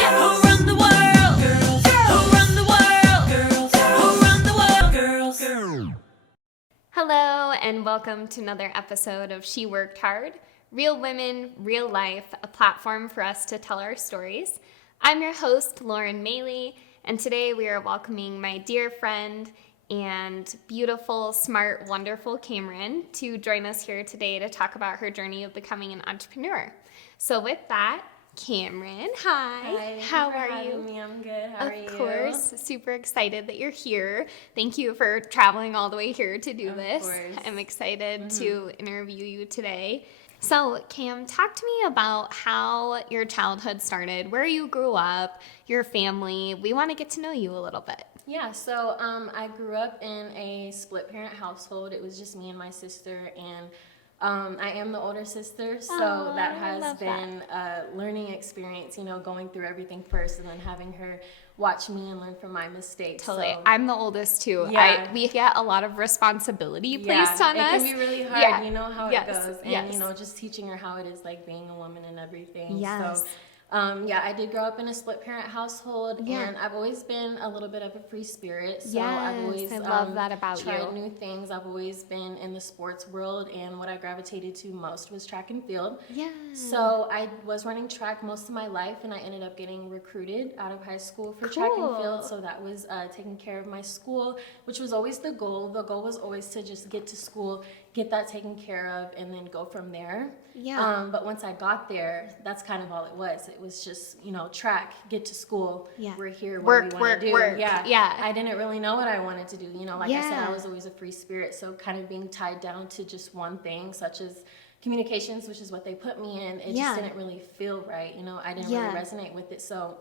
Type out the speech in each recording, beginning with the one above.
Yeah, who run the world? Girls. Who run the world? Girls. Who run the world? Girls. Hello, and welcome to another episode of She Worked Hard. Real women, real life, a platform for us to tell our stories. I'm your host, Lauren Maley, and today we are welcoming my dear friend and beautiful, smart, wonderful Cameron to join us here today to talk about her journey of becoming an entrepreneur. So with that, Cameron, hi. How are you? Me. I'm good. How are you? Of course. Super excited that you're here. Thank you for traveling all the way here to do this. Of course. I'm excited to interview you today. So, Cam, talk to me about how your childhood started, where you grew up, your family. We want to get to know you a little bit. Yeah, so I grew up in a split parent household. It was just me and my sister, and I am the older sister, so that has been a learning experience, you know, going through everything first and then having her watch me and learn from my mistakes. Totally. So, I'm the oldest too. Yeah. We get a lot of responsibility placed on us. It can be really hard, Yeah. you know how Yes. it goes. And, Yes. you know, just teaching her how it is like being a woman and everything. Yes. So, I did grow up in a split parent household, and I've always been a little bit of a free spirit. So I've always I love that about tried you. new things. I've always been in the sports world, and what I gravitated to most was track and field. Yeah. So I was running track most of my life, and I ended up getting recruited out of high school for track and field. So that was taking care of my school, which was always the goal. The goal was always to just get to school, get that taken care of, and then go from there. Yeah. But once I got there, that's kind of all it was. It was just, you know, track, get to school. Yeah. We're here. Work, what we want to do. work. Yeah. Yeah. I didn't really know what I wanted to do. You know, like I said, Yeah. I was always a free spirit. So kind of being tied down to just one thing, such as communications, which is what they put me in, it just didn't really feel right. You know, I didn't really resonate with it. So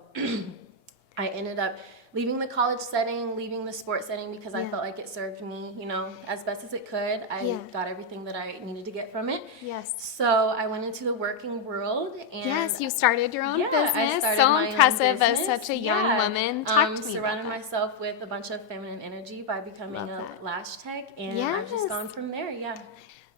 I ended up leaving the college setting, leaving the sports setting because I felt like it served me, you know, as best as it could. I got everything that I needed to get from it. Yes. So I went into the working world. And Yes, you started your own I business. started So my own impressive as business. such a young woman. Talk to me surrounded about that. myself with a bunch of feminine energy by becoming Love a that. lash tech, and I've just gone from there.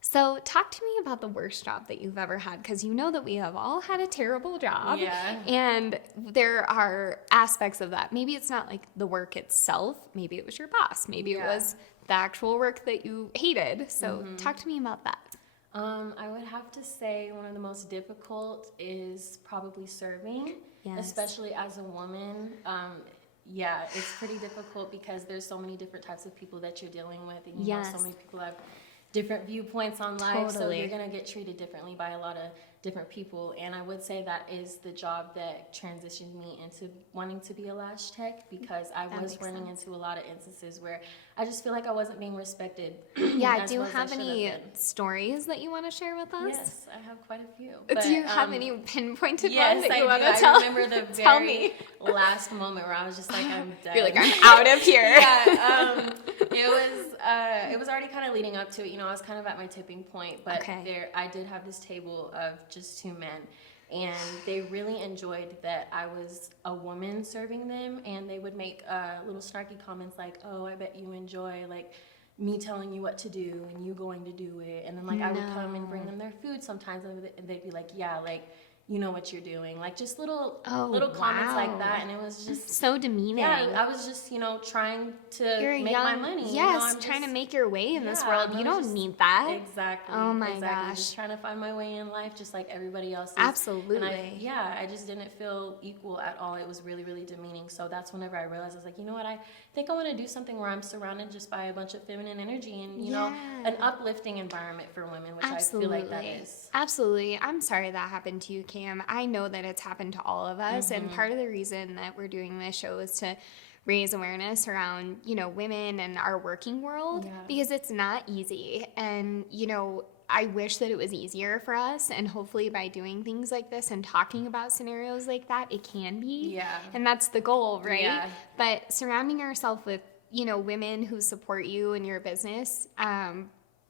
So talk to me about the worst job that you've ever had, because you know that we have all had a terrible job. Yeah. And there are aspects of that. Maybe it's not like the work itself. Maybe it was your boss. Maybe it was the actual work that you hated. So talk to me about that. I would have to say one of the most difficult is probably serving, especially as a woman. It's pretty difficult because there's so many different types of people that you're dealing with, and you know, so many people have different viewpoints on life, so you're going to get treated differently by a lot of different people. And I would say that is the job that transitioned me into wanting to be a lash tech, because I was running into a lot of instances where I just feel like I wasn't being respected. Yeah, do you have any stories that you want to share with us? Yes, I have quite a few. Do you have any pinpointed yes, ones that you I want do. to tell? I remember the Tell very me. last moment where I was just like, I'm done. You're like, I'm out of here. It was already kind of leading up to it. You know, I was kind of at my tipping point, but I did have this table of just two men, and they really enjoyed that I was a woman serving them, and they would make little snarky comments like, "Oh, I bet you enjoy like me telling you what to do and you going to do it," and then like I would come and bring them their food sometimes, and they'd be like, "Yeah, like." You know what you're doing, like just little comments like that, and it was just so demeaning. Yeah, I was just, you know, trying to make my money. Yes, you know, I'm trying just, to make your way in this world. You don't need that. Exactly. Oh my exactly. gosh. Just trying to find my way in life, just like everybody else is. Absolutely. And I just didn't feel equal at all. It was really, really demeaning. So that's whenever I realized, I was like, you know what, I think I want to do something where I'm surrounded just by a bunch of feminine energy and, you know, an uplifting environment for women, which I feel like that is. Absolutely. I'm sorry that happened to you, Cam. I know that it's happened to all of us, and part of the reason that we're doing this show is to raise awareness around, you know, women and our working world, because it's not easy. And, you know, I wish that it was easier for us, and hopefully by doing things like this and talking about scenarios like that, it can be. Yeah. And that's the goal, right? Yeah. But surrounding ourselves with, you know, women who support you in your business,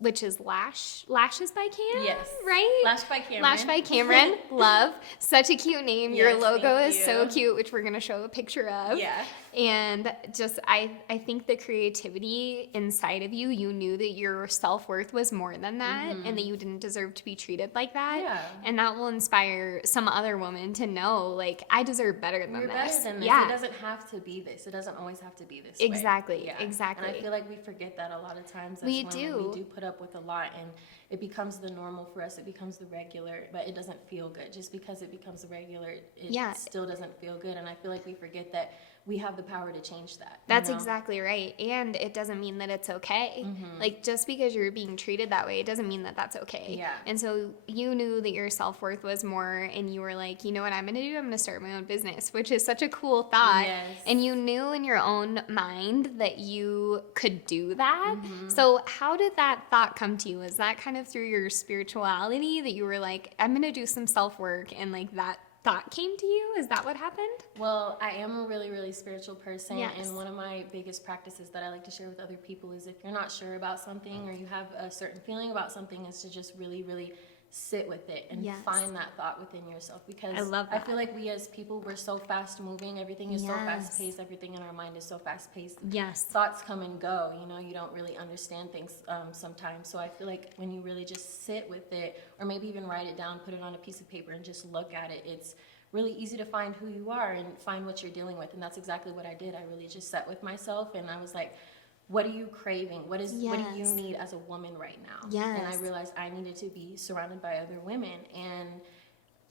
which is Lashes by Cam. Yes. Right? Lash by Cameron. Lash by Cameron. Love. Such a cute name. Your Yes, logo thank is so you. cute, which we're going to show a picture of. Yeah. And just, I think the creativity inside of you, you knew that your self-worth was more than that and that you didn't deserve to be treated like that. Yeah. And that will inspire some other woman to know, like, I deserve better than You're this. better than this. Yeah. It doesn't have to be this. It doesn't always have to be this Exactly, way. exactly. And I feel like we forget that a lot of times as We women. do. We do put up with a lot, and it becomes the normal for us. It becomes the regular, but it doesn't feel good. Just because it becomes the regular, it still doesn't feel good. And I feel like we forget that we have the power to change that. That's exactly right. And it doesn't mean that it's okay. Like, just because you're being treated that way, it doesn't mean that that's okay. Yeah. And so you knew that your self-worth was more, and you were like, you know what I'm going to do? I'm going to start my own business, which is such a cool thought. Yes. And you knew in your own mind that you could do that. So how did that thought come to you? Was that kind of through your spirituality that you were like, I'm going to do some self-work, and like that thought came to you? Is that what happened? Well, I am a really, really spiritual person, Yes. and one of my biggest practices that I like to share with other people is if you're not sure about something or you have a certain feeling about something, is to just really, really sit with it and Yes. find that thought within yourself. Because I love I that. feel like we as people, we're so fast moving, everything is so Yes. fast paced, everything in our mind is so fast paced. Yes. Thoughts come and go, you don't really understand things sometimes. So I feel like when you really just sit with it, or maybe even write it down, put it on a piece of paper and just look at it, it's really easy to find who you are and find what you're dealing with. And that's exactly what I did. I really just sat with myself and I was like, what are you craving? What do you Yes. need as a woman right now? Yes. And I realized I needed to be surrounded by other women, and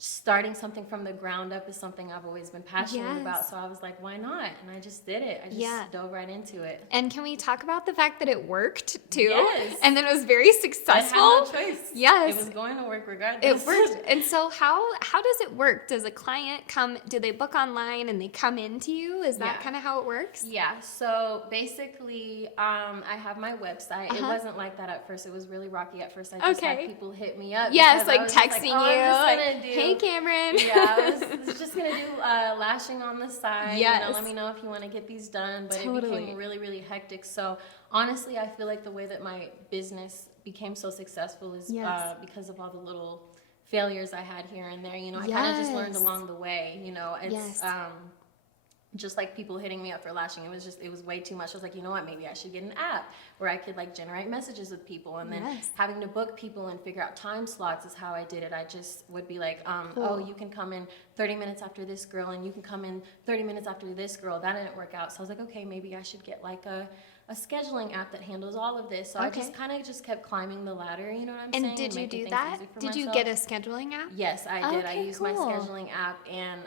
starting something from the ground up is something I've always been passionate Yes. about. So I was like, why not? And I just did it. I just Yeah. dove right into it. And can we talk about the fact that it worked too? Yes. And then it was very I successful. had no choice. Yes. It was going to work regardless. It worked. And so how does it work? Does a client come, do they book online and they come into you? Is that Yeah. kind of how it works? Yeah, so basically, I have my website. It Uh-huh. wasn't like that at first. It was really rocky at first. I just Okay. had people hit me up. Yes, because I like was just texting oh, you, I'm just like, gonna do- hey Cameron. Yeah, I was just gonna do lashing on the side. Yes. Let me know if you want to get these done. But it Totally. became really, really hectic. So honestly, I feel like the way that my business became so successful is Yes. because of all the little failures I had here and there. I kind of just learned Yes. along the way. It's Yes. just like people hitting me up for lashing. It was way too much. I was like, you know what, maybe I should get an app where I could like generate messages with people, and then Yes. having to book people and figure out time slots is how I did it. I just would be like, Cool. oh, you can come in 30 minutes after this girl, and you can come in 30 minutes after this girl. That didn't work out. So I was like, okay, maybe I should get like a scheduling app that handles all of this. So I Okay. just kind of just kept climbing the ladder, you know what I'm saying? And did you making do things that? easy for Did you myself. get a scheduling app? Yes, I did. I Okay, use my cool. scheduling app, and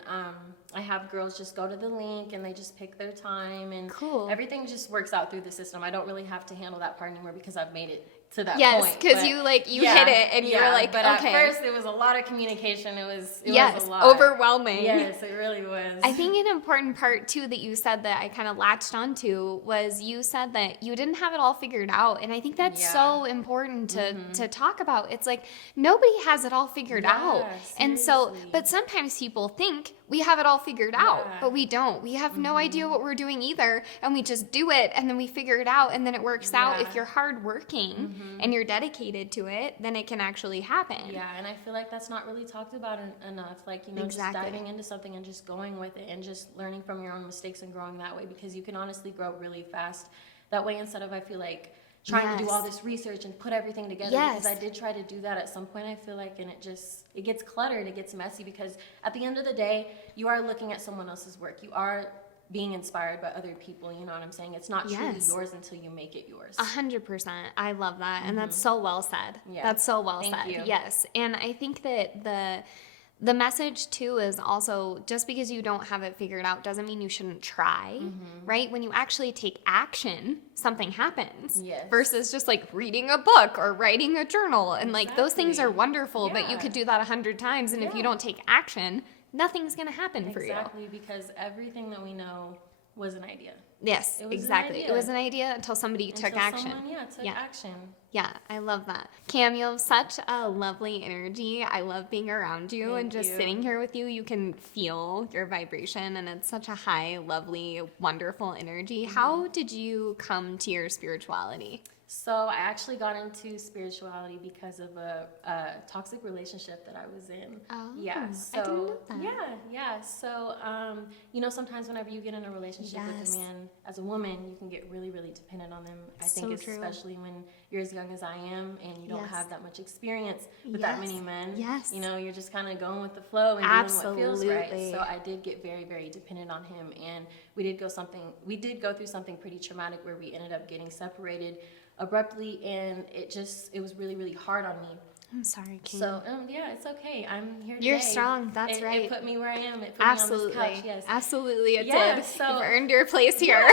I have girls just go to the link and they just pick their time, and Cool. everything just works out through the system. I don't really have to handle that part anymore because I've made it to that Yes, point. because But- you yeah, hit it and you were like, but okay. at first it was a lot of communication. It was Yes, a lot. overwhelming. Yes, it really was. I think an important part too that you said that I kind of latched onto was you said that you didn't have it all figured out, and I think that's Yeah. so important to talk about. It's like nobody has it all figured Yeah, out, and so seriously. but sometimes people think we have it all figured out, Yeah. but we don't. We have no idea what we're doing either, and we just do it, and then we figure it out, and then it works out. Yeah. If you're hardworking and you're dedicated to it, then it can actually happen. Yeah, and I feel like that's not really talked about enough. Like, Exactly. just diving into something and just going with it and just learning from your own mistakes and growing that way, because you can honestly grow really fast that way, instead of, I feel like, trying to do all Yes. this research and put everything together. Yes. Because I did try to do that at some point, I feel like, and it gets cluttered, it gets messy, because at the end of the day, you are looking at someone else's work. You are being inspired by other people, you know what I'm saying? It's not truly Yes. yours until you make it yours. 100%. I love that. And that's so well said. Yeah. That's so well Thank said. you. Yes. And I think that the message too is also, just because you don't have it figured out doesn't mean you shouldn't try, right? When you actually take action, something happens. Yes. Versus just like reading a book or writing a journal. And like those things are Exactly. wonderful, but you Yeah. could do that 100 times. And if you Yeah. don't take action, nothing's going to happen for you. Exactly, because everything that we know was an idea. Yes, It was an exactly. It idea. was an idea until somebody took Until action. someone, took Yeah. action. Yeah, I love that. Cam, you have such a lovely energy. I love being around you and Thank just you. sitting here with you. You can feel your vibration, and it's such a high, lovely, wonderful energy. Mm-hmm. How did you come to your spirituality? So I actually got into spirituality because of a toxic relationship that I was in. Oh, Yeah. I So didn't know that. yeah. So you know, sometimes whenever you get in a relationship with Yes. a man, as a woman, you can get really, really dependent on them. I think So true. especially when you're as young as I am and you don't Yes. have that much experience with that many Yes. men. Yes. You know, you're just kind of going with the flow and doing what feels right. Absolutely. So I did get very, very dependent on him, and we did go through something pretty traumatic where we ended up getting separated abruptly, and it was really, really hard on me. I'm sorry, Kate. So yeah, it's okay. I'm here today. You're strong. That's It right. put me where I am. It put Absolutely. me on this couch. Yes. Absolutely, it Yeah, did. so- You've earned your place here.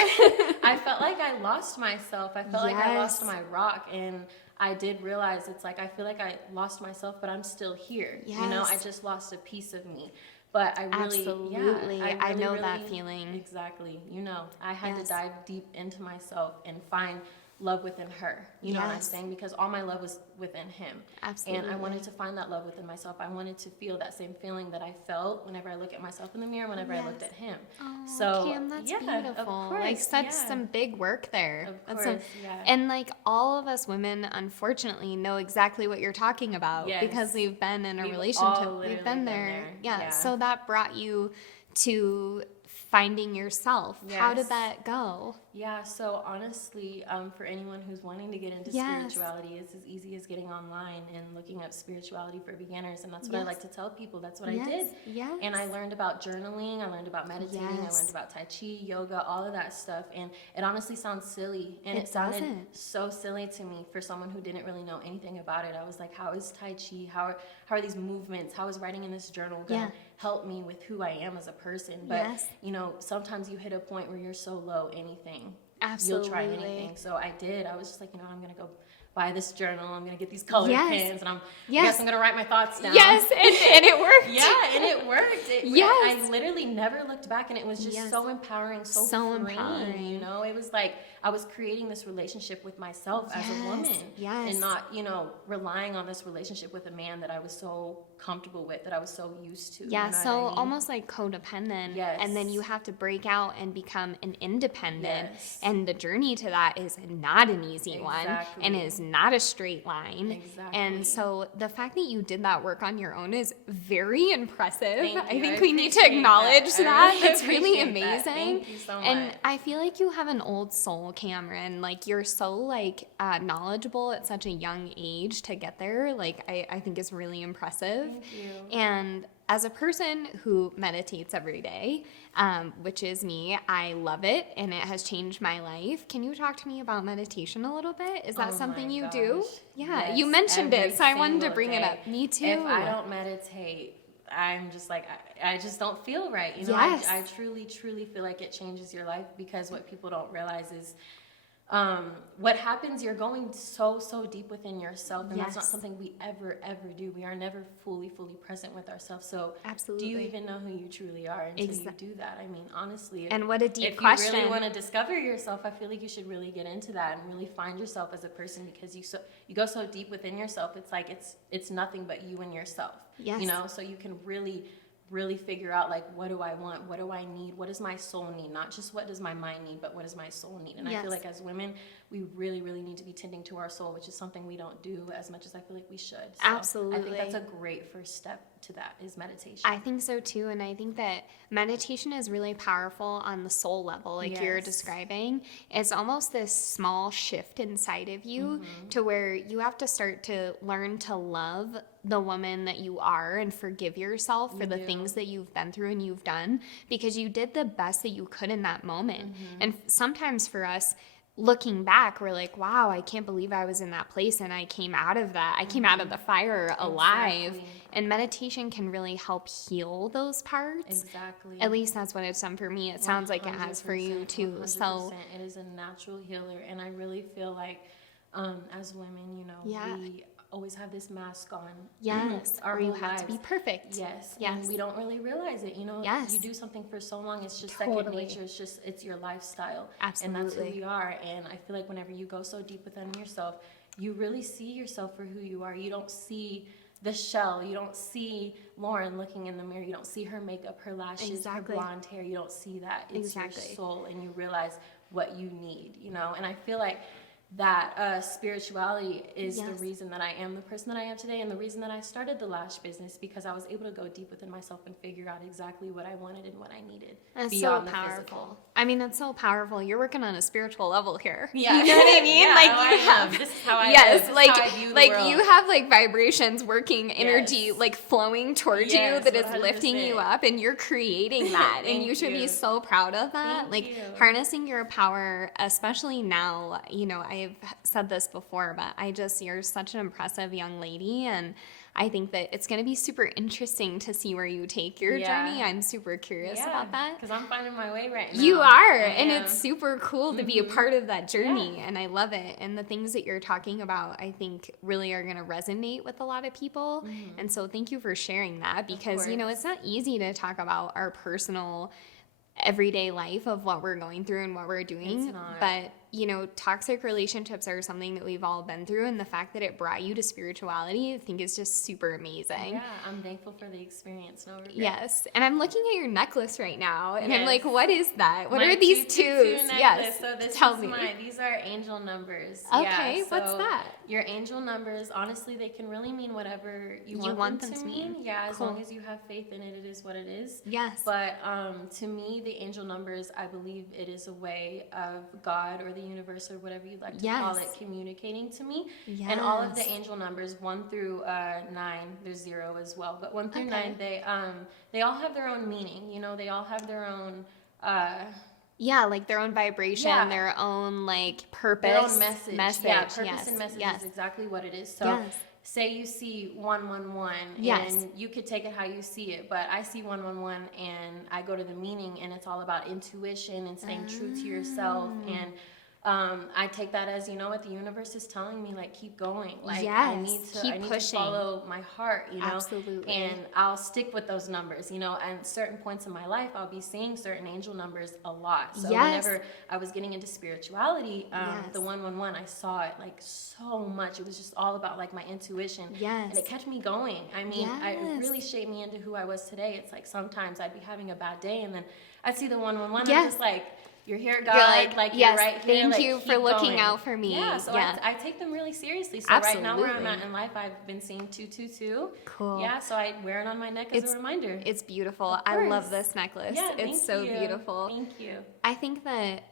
I felt like I lost myself. I felt like I lost Yes. my rock, and I did realize it's like I feel like I lost myself, but I'm still here. You know, I Yes. just lost a piece of me. But I really, Absolutely. yeah, I know really, that feeling. Exactly. You know, I had Yes. to dive deep into myself and find love within her. You know what I'm Yes. saying? Because all my love was within him. Absolutely. And I wanted to find that love within myself. I wanted to feel that same feeling that I felt whenever I look at myself in the mirror, whenever I looked Yes. at him. Oh, So, Cam, that's yeah, of beautiful. course, Like such yeah. some big work there. Of That's course, yeah. And like all of us women, unfortunately, know exactly what you're talking about Yes. because we've been in a We've relationship. all We've literally been been there. there. Yeah. Yeah. So that brought you to finding yourself. How did Yes. that go? Yeah, so honestly, for anyone who's wanting to get into Yes. spirituality, it's as easy as getting online and looking up spirituality for beginners. And that's what I Yes. like to tell people. That's what I Yes. did. Yes. And I learned about journaling, I learned about meditating, I Yes. learned about Tai Chi, yoga, all of that stuff. And it honestly sounds silly. And It it sounded doesn't. so silly to me for someone who didn't really know anything about it. I was like, how is Tai Chi? How are these movements? How is writing in this journal going to Yeah. help me with who I am as a person? But, Yes. you know, sometimes you hit a point where you're so low, anything. Absolutely. You'll try anything. So I did. I was just like, you know, I'm gonna go buy this journal. I'm gonna get these colored Yes. pens, and I Yes. guess I'm gonna write my thoughts down. Yes, and it worked. Yeah, and it worked. Yes. I literally never looked back, and it was just Yes. so empowering, so freeing, empowering. you know? It was like I was creating this relationship with myself as a Yes, woman. yes. And not, you know, relying on this relationship with a man that I was so comfortable with, that I was so used to. Yeah, you know so what I mean? almost like codependent. Yes. And then you have to break out and become an independent. Yes. And the journey to that is not an easy one Exactly. and is not a straight line. Exactly. And so the fact that you did that work on your own is very impressive. Thank I you. think I we need to appreciate acknowledge that. that. I really It's really appreciate that. amazing. Thank you so And much. I feel like you have an old soul, Cameron. Like you're so like knowledgeable at such a young age to get there. Like I think is really impressive. Thank you. And as a person who meditates every day, which is me, I love it and it has changed my life. Can you talk to me about meditation a little bit? Is that Oh something my you do? gosh. Yeah, Yes, you mentioned every it, so I wanted to single bring it day. up. Me too. If I don't meditate, I'm just like, I just don't feel right. You know, Yes. I truly, truly feel like it changes your life, because what people don't realize is what happens, you're going so deep within yourself, and that's not Yes. something we ever do. We are never fully present with ourselves. So Absolutely. do you even know who you truly are until you Exact- do that? I mean, honestly, And what a deep if question. you really want to discover yourself, I feel like you should really get into that and really find yourself as a person, because you go so deep within yourself. It's like it's nothing but you and yourself. Yes. You know, so you can really figure out, like, what do I want? What do I need? What does my soul need? Not just what does my mind need, but what does my soul need? And I Yes. feel like as women, we really need to be tending to our soul, which is something we don't do as much as I feel like we should. So I Absolutely. think that's a great first step to that, is meditation. I think so too, and I think that meditation is really powerful on the soul level, like you're Yes. describing. It's almost this small shift inside of you Mm-hmm. to where you have to start to learn to love the woman that you are and forgive yourself for the do. things that you've been through and you've done, because you did the best that you could in that moment. Mm-hmm. And sometimes for us, looking back, we're like, wow, I can't believe I was in that place and I came out of that. I came out of the fire alive. Exactly. And meditation can really help heal those parts. Exactly. At least that's what it's done for me. It sounds like it has for you 100%, too. So 100%. It is a natural healer, and I really feel like as women, you know, Yeah. we always have this mask on. yes, our or you whole have to be lives. perfect. Yes. Yes. And we don't really realize it. You know, Yes. you do something for so long, it's just second Totally. nature. It's your lifestyle. And that's who Absolutely. we are. And I feel like whenever you go so deep within yourself, you really see yourself for who you are. You don't see the shell. You don't see Lauren looking in the mirror. You don't see her makeup, her lashes, Exactly. her blonde hair. You don't see that. It's Exactly. your soul, and you realize what you need, you know? And I feel like that spirituality is the Yes. reason that I am the person that I am today, and the reason that I started the lash business, because I was able to go deep within myself and figure out exactly what I wanted and what I needed That's beyond so the powerful. physical. I mean, that's so powerful. You're working on a spiritual level here. Yeah. You know what I mean? Yeah, like I you am. have This is how I live. yes, This is like how I view the like world. you have like vibrations working energy Yes. like flowing towards you Yes, that is lifting 100%. you up, and you're creating that, and Thank you should be you. so proud of that. Thank like you. harnessing your power, especially now. You know, I've said this before, but you're such an impressive young lady, and I think that it's going to be super interesting to see where you take your Yeah. journey. I'm super curious about that. because I'm finding my way right now. You are, I and am. it's super cool to be a part of that journey, Yeah. and I love it. And the things that you're talking about, I think, really are going to resonate with a lot of people. And so, thank you for sharing that, because you know course. it's not easy to talk about our personal, everyday life of what we're going through and what we're doing. It's not. But you know, toxic relationships are something that we've all been through, and the fact that it brought you to spirituality, I think, is just super amazing. Yeah, I'm thankful for the experience. No regret. Yes, and I'm looking at your necklace right now, and I'm Yes. like, what is that? What My are these 222 twos? necklace. Yes, So this tell is me. these are angel numbers. Okay, Yeah, what's so that? Your angel numbers, honestly, they can really mean whatever you You want them to mean. Yeah, as Cool. long as you have faith in it, it is what it is. Yes. But to me, the angel numbers, I believe it is a way of God or the universe or whatever you'd like to call Yes. it, communicating to me. And all of the Yes. angel numbers, 1 through 9, there's 0 as well, but 1 through Okay. 9, they all have their own meaning. You know, they all have their own. Yeah, like their own vibration, Yeah. their own like purpose. Their own message. Yeah, purpose yes. and message yes. is exactly what it is. So Yes. say you see 111 Yes. and you could take it how you see it, but I see 111 and I go to the meaning and it's all about intuition and staying true to yourself, and I take that as, you know what, the universe is telling me, like, keep going. Like, I Yes, need to, keep I need pushing. to follow my heart, you know? Absolutely. And I'll stick with those numbers, you know? And certain points in my life, I'll be seeing certain angel numbers a lot. So Yes. whenever I was getting into spirituality, Yes. the 111, I saw it, like, so much. It was just all about, like, my intuition. Yes. And it kept me going. I mean, it Yes. really shaped me into who I was today. It's like sometimes I'd be having a bad day, and then I'd see the 111, Yes. I'm just like, you're here, God. You're like, you're yes, right here. thank like, you keep for looking going. out for me. Yeah, so Yeah. I take them really seriously. So right now where I'm Absolutely. at in life, I've been seeing 222. Cool. Yeah, so I wear it on my neck as It's- a reminder. It's beautiful. Of I love course. this necklace. Yeah, it's thank so you. beautiful. Thank you. I think that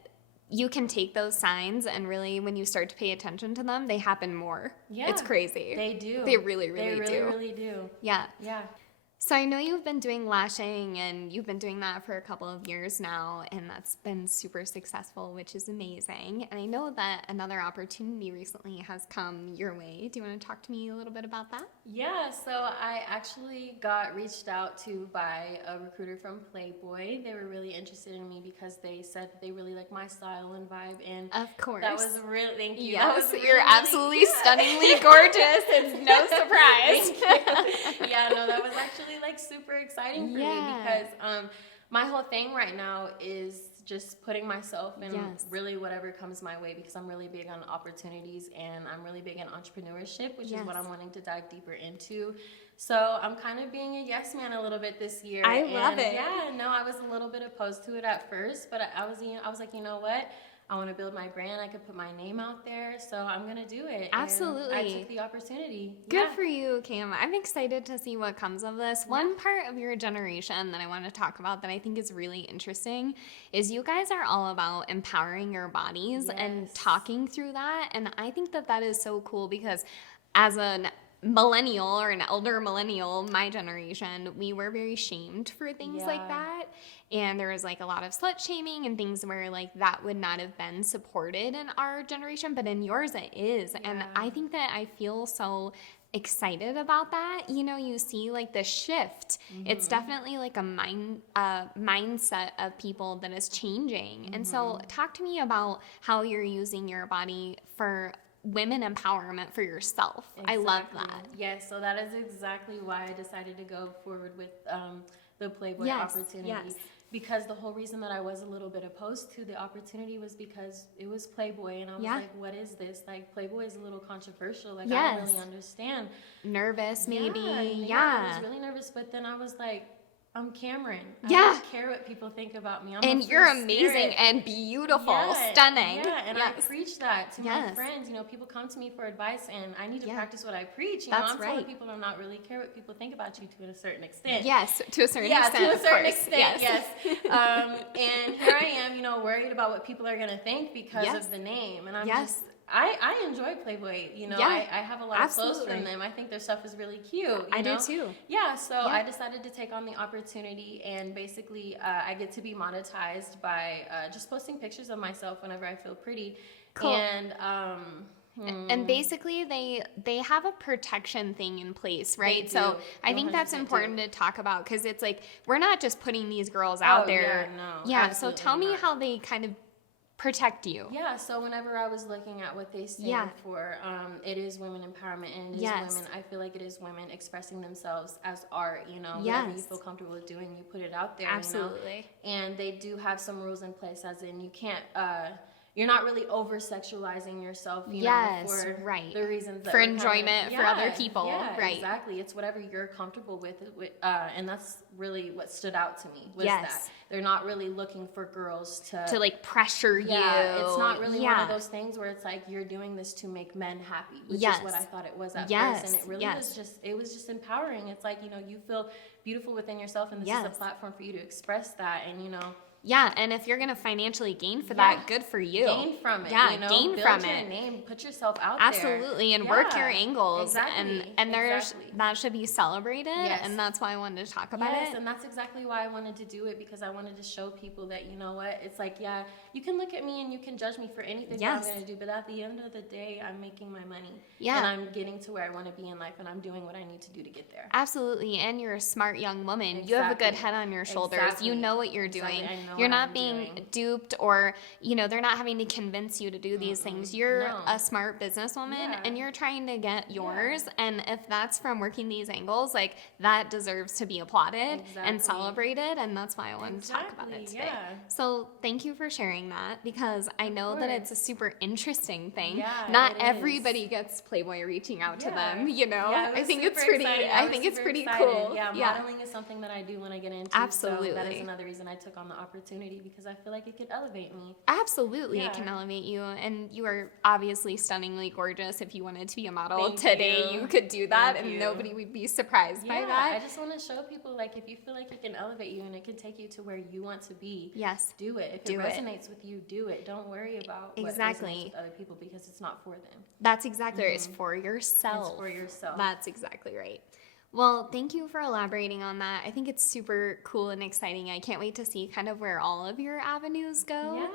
you can take those signs, and really when you start to pay attention to them, they happen more. Yeah. It's crazy. They do. They really, really They do. really do. Yeah. Yeah. So I know you've been doing lashing, and you've been doing that for a couple of years now, and that's been super successful, which is amazing. And I know that another opportunity recently has come your way. Do you want to talk to me a little bit about that? Yeah, so I actually got reached out to by a recruiter from Playboy. They were really interested in me because they said that they really like my style and vibe, and Of course. that was really, thank you. That Yes, was you're really, absolutely yeah. stunningly gorgeous. It's no surprise. Thank you. Yeah, no, that was actually like super exciting for me Yeah. because my whole thing right now is just putting myself in Yes. really whatever comes my way, because I'm really big on opportunities and I'm really big in entrepreneurship, which is what Yes. I'm wanting to dive deeper into. So I'm kind of being a yes man a little bit this year. I love And it. Yeah, no, I was a little bit opposed to it at first, but I was like, you know what? I want to build my brand. I could put my name out there, so I'm gonna do it. And Absolutely. I took the opportunity. Good Yeah. for you, Cam. I'm excited to see what comes of this. One part of your generation that I want to talk about that I think is really interesting is you guys are all about empowering your bodies and Yes. talking through that. And I think that that is so cool because as a millennial or an elder millennial, my generation, we were very shamed for things like Yeah. that. And there was like a lot of slut shaming and things where like that would not have been supported in our generation, but in yours it is. And Yeah. I think that I feel so excited about that. You know, you see like the shift. It's definitely like a mindset of people that is changing. And so talk to me about how you're using your body for women empowerment for yourself. I love that. Yes, so that is exactly why I decided to go forward with the Playboy Yes, opportunity. yes. Because the whole reason that I was a little bit opposed to the opportunity was because it was Playboy, and I was Yeah. like, what is this? Like, Playboy is a little controversial. Like, I Yes. don't really understand. Nervous maybe. I Yeah. was really nervous, but then I was like, I'm Cameron. Yeah. I don't care what people think about me. I'm And a free you're amazing spirit. and beautiful, Yeah, stunning. Yeah, and Yes. I preach that to my Yes. friends. You know, people come to me for advice, and I need to Yeah. practice what I preach. You That's know, I'm telling right. people to not really care what people think about you to a certain extent. Yes, to a certain Yeah, extent. to a of certain course. extent, yes. And here I am, you know, worried about what people are going to think because Yes. of the name. And I'm Yes. just, I enjoy Playboy. You know, Yeah, I have a lot of clothes absolutely. from them. I think their stuff is really cute. You I do know? too. Yeah, so Yeah. I decided to take on the opportunity, and basically I get to be monetized by just posting pictures of myself whenever I feel pretty. Cool. And And basically, they have a protection thing in place, right? So do. I think that's 100% do. important to talk about because it's like we're not just putting these girls out Oh, there. yeah, no, Yeah. So absolutely tell me not. how they kind of protect you. Yeah, so whenever I was looking at what they stand Yeah. for, it is women empowerment, and it is Yes. women. I feel like it is women expressing themselves as art. You know, whatever you Yes. feel comfortable with doing, you put it out there. Absolutely. You know? And they do have some rules in place, as in you can't. You're not really over sexualizing yourself, you Yes, know, for right. the reasons that For we're kinda- enjoyment for other Yeah, people, yeah, right. Exactly. It's whatever you're comfortable with, and that's really what stood out to me was Yes. that they're not really looking for girls To like pressure you. yeah, it's not really one Yeah. of those things where it's like you're doing this to make men happy, which Yes. is what I thought it was at Yes, first. And it really yes. was just empowering. It's like, you know, you feel beautiful within yourself, and this is Yes. a platform for you to express that, and, you know, Yeah, and if you're gonna financially gain for Yeah. that, good for you. gain from it. Yeah, you know? gain Build from your it. name, put yourself out Absolutely, there. and work Yeah, your angles, exactly, and there's exactly. that should be celebrated, Yes. and that's why I wanted to talk about Yes, it. and that's exactly why I wanted to do it, because I wanted to show people that, you know what, it's like, yeah, you can look at me and you can judge me for anything Yes. that I'm going to do, but at the end of the day, I'm making my money. Yeah. And I'm getting to where I want to be in life, and I'm doing what I need to do to get there. Absolutely, and you're a smart young woman. You have a good Exactly. head on your shoulders. Exactly. You know what you're Exactly. doing. I know You're what not I'm being doing. duped, or they're not having to convince you to do these things. You're No. a smart businesswoman, Yeah. and you're trying to get yours. And if that's from working these angles, like that deserves to be applauded Exactly. and celebrated. And that's why I wanted to talk about it Exactly, today. yeah. So thank you for sharing that, because I know that it's a super interesting thing. Yeah, Not it is. everybody gets Playboy reaching out to them. Yeah, it I was think it's super pretty. exciting. I was think it's super pretty excited. cool. Yeah, Yeah. modeling is something that I do want to get into. So that Absolutely. is another reason I took on the opportunity, because I feel like it could elevate me. Absolutely, it Yeah. can elevate you, and you are obviously stunningly gorgeous. If you wanted to be a model Thank today, you. you could do that, Thank and you. nobody would be surprised by Yeah, that. I just want to show people, like, if you feel like it can elevate you and it can take you to where you want to be, Yes, do it. If Do it it. resonates with you, do it. Don't worry about what Exactly. resonates with other people, because it's not for them. that's exactly right. It's for yourself. It's for yourself. That's exactly right. Well, thank you for elaborating on that. I think it's super cool and exciting. I can't wait to see kind of where all of your avenues go. Yeah.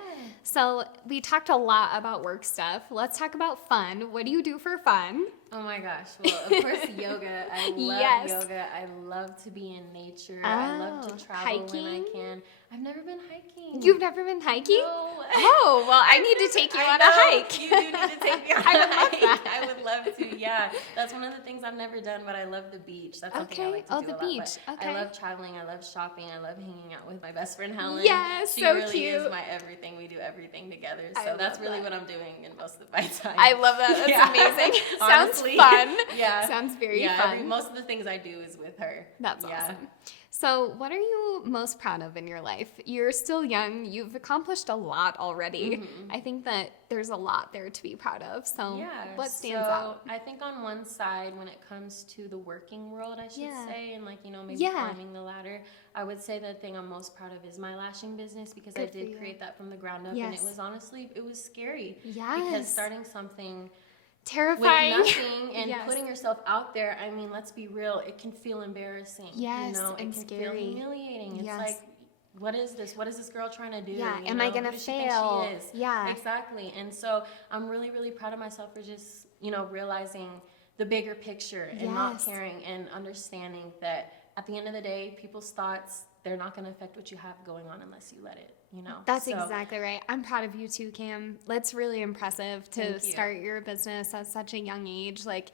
So we talked a lot about work stuff. Let's talk about fun. What do you do for fun? Oh my gosh. Well, of course, yoga. I love Yes. yoga. I love to be in nature. I love Oh, to travel when hiking? I can. I've never been hiking. You've never been hiking? No. Oh, well, I need to take you I on a know. hike. You do need to take me on I a would love hike. that. I would love to. Yeah, that's one of the things I've never done, but I love the beach. That's something I Okay. like to Oh, do the a lot. But beach. Okay. I love traveling. I love shopping. I love hanging out with my best friend Helen. Yes, she so really cute. is my everything. We do everything together. I So that's love really that. what I'm doing in most of my time. I love that. That's Yeah. amazing. Honestly. Sounds fun. Yeah. Sounds very yeah, fun. most of the things I do is with her. That's Yeah. awesome. So, what are you most proud of in your life? You're still young. You've accomplished a lot already. I think that there's a lot there to be proud of. So, Yeah. what stands so out? I think on one side, when it comes to the working world, I should Yeah. say, and like, maybe Yeah. climbing the ladder, I would say the thing I'm most proud of is my lashing business, because I Good for did you. create that from the ground up. And Yes. it was honestly, it was scary. Because Yes. starting something with Terrifying. nothing and Yes. putting yourself out there, I mean, let's be real, it can feel embarrassing. Yes, You know, and it can scary. feel humiliating. It's Yes. like, what is this? What is this girl trying to do? Yeah, You am I know? gonna Who does she think fail? she is? Yeah. Exactly. And so I'm really, really proud of myself for just, realizing the bigger picture and not Yes. caring and understanding that at the end of the day, people's thoughts, they're not going to affect what you have going on unless you let it. That's So, exactly right. I'm proud of you too, Cam. That's really impressive to Thank you. start your business at such a young age. Like,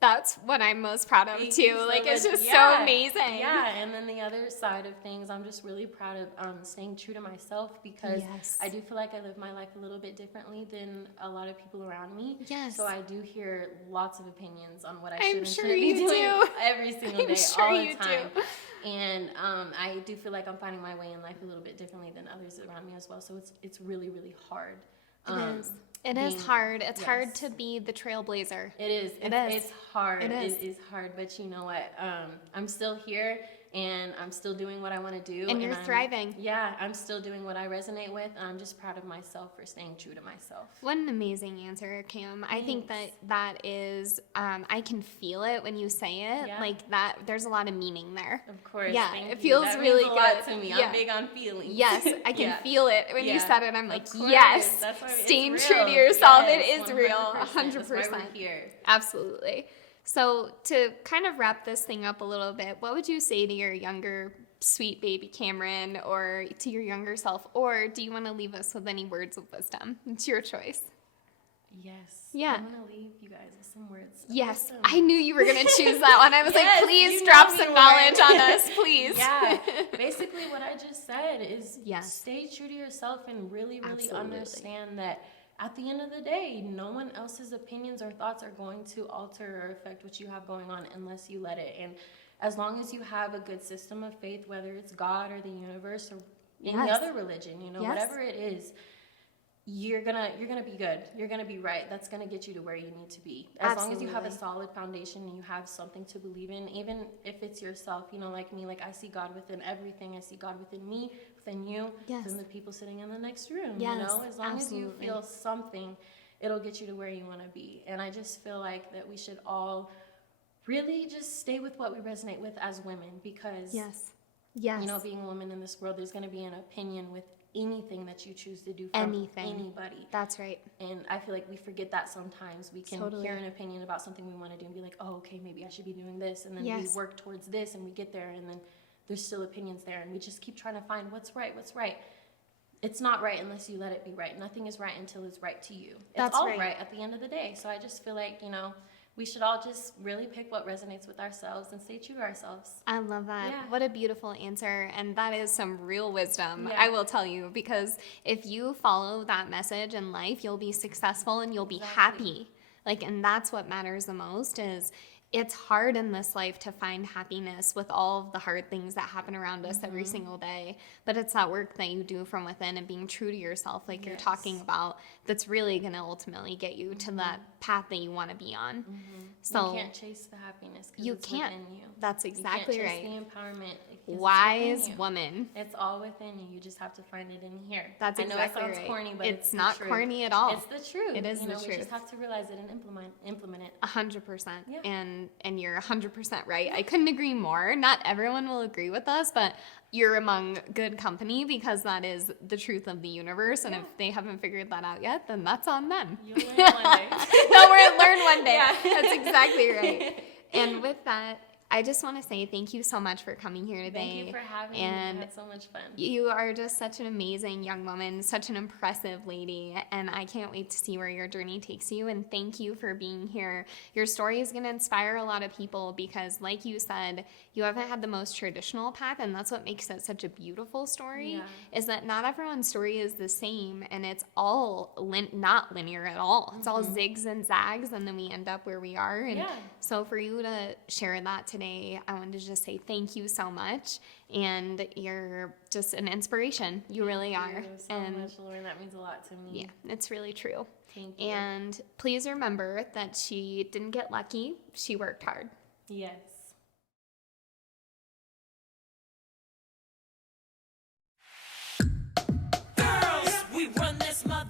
That's what I'm most proud of Thank too. you so Like, it's much. just Yeah. so amazing. Yeah, and then the other side of things, I'm just really proud of staying true to myself, because Yes. I do feel like I live my life a little bit differently than a lot of people around me. Yes. So I do hear lots of opinions on what I I'm should and sure shouldn't be you doing do. every single I'm day, sure all the you time. do. And I do feel like I'm finding my way in life a little bit differently than others around me as well. So it's really, really hard. It is. It is being- hard. It's yes. hard to be the trailblazer. It is. It is. It's hard. It is. It is hard, but you know what? I'm still here, and I'm still doing what I want to do. And you're I'm- thriving. Yeah, I'm still doing what I resonate with, and I'm just proud of myself for staying true to myself. What an amazing answer, Cam. I think that is, I can feel it when you say it. Yeah. Like that, there's a lot of meaning there. Of course. Yeah, thank it you. feels That really means a lot good. to me. Yeah. I'm big on feelings. Yes, I can Yeah. feel it. When you Yeah. said it, I'm Of like, course. yes, That's why it's staying real. true to yourself. Yes, It is real, 100%. That's why 100%. we're here. Absolutely. So to kind of wrap this thing up a little bit, what would you say to your younger sweet baby Cameron, or to your younger self, or do you want to leave us with any words of wisdom? It's your choice. Yes. Yeah. I'm going to leave you guys with some words. of Yes, wisdom. I knew you were going to choose that one. I was Yes, like, please you drop know me, some Lauren. knowledge on us, please. Yeah. Basically, what I just said is Yes. stay true to yourself and really, really Absolutely. understand that at the end of the day, no one else's opinions or thoughts are going to alter or affect what you have going on unless you let it. And as long as you have a good system of faith, whether it's God or the universe or any Yes. other religion, you know, Yes. whatever it is, you're gonna be good. You're gonna be right. That's gonna get you to where you need to be. As long as you have a Absolutely. solid foundation and you have something to believe in, even if it's yourself, you know, like me, like I see God within everything. I see God within me, within you, Yes. within the people sitting in the next room. Yes, You know, as long as you absolutely. feel something, it'll get you to where you want to be. And I just feel like that we should all really just stay with what we resonate with as women, because Yes. Yes. you know, being a woman in this world, there's going to be an opinion with anything that you choose to do from Anything. anybody. That's right. And I feel like we forget that sometimes. We can Totally. hear an opinion about something we want to do and be like, oh, okay, maybe I should be doing this. And then Yes. we work towards this and we get there, and then there's still opinions there. And we just keep trying to find what's right, what's right. It's not right unless you let it be right. Nothing is right until it's right to you. That's it's all right. right at the end of the day. So I just feel like, you know, we should all just really pick what resonates with ourselves and stay true to ourselves. I love that. Yeah. What a beautiful answer. And that is some real wisdom, Yeah. I will tell you, because if you follow that message in life, you'll be successful and you'll be Exactly. happy. Like, and that's what matters the most. Is it's hard in this life to find happiness with all of the hard things that happen around us every Mm-hmm. single day. But it's that work that you do from within and being true to yourself, like you're Yes. talking about, that's really going to ultimately get you to that path that you want to be on. So Mm-hmm. You can't chase the happiness because you it's can't. within you. That's exactly you can't right. chase the empowerment. 'cause it's Wise within you. woman. It's all within you. You just have to find it in here. That's I know exactly it sounds right. corny, but It's it's not the truth. corny at all. It's the truth. It is you the know, We truth. just have to realize it and implement it. 100%. Yeah. And you're 100% right. I couldn't agree more. Not everyone will agree with us, but you're among good company, because that is the truth of the universe. And Yeah. if they haven't figured that out yet, then that's on them. You'll learn one day. No, we're gonna learn one day. Yeah. That's exactly right. And with that, I just want to say thank you so much for coming here today. Thank you for having me. And I had so much fun. you are just such an amazing young woman, such an impressive lady, and I can't wait to see where your journey takes you. And thank you for being here. Your story is going to inspire a lot of people because, like you said, you haven't had the most traditional path, and that's what makes it such a beautiful story, Yeah. is that not everyone's story is the same, and it's all not linear at all. It's all zigs and zags, and then we end up where we are. And Yeah. so for you to share that today, I wanted to just say thank you so much. And you're just an inspiration. You really are. Thank you so And much, Lauren. That means a lot to me. yeah, it's really true. Thank you. And please remember that she didn't get lucky. She worked hard. Yes. Girls, we run this mother.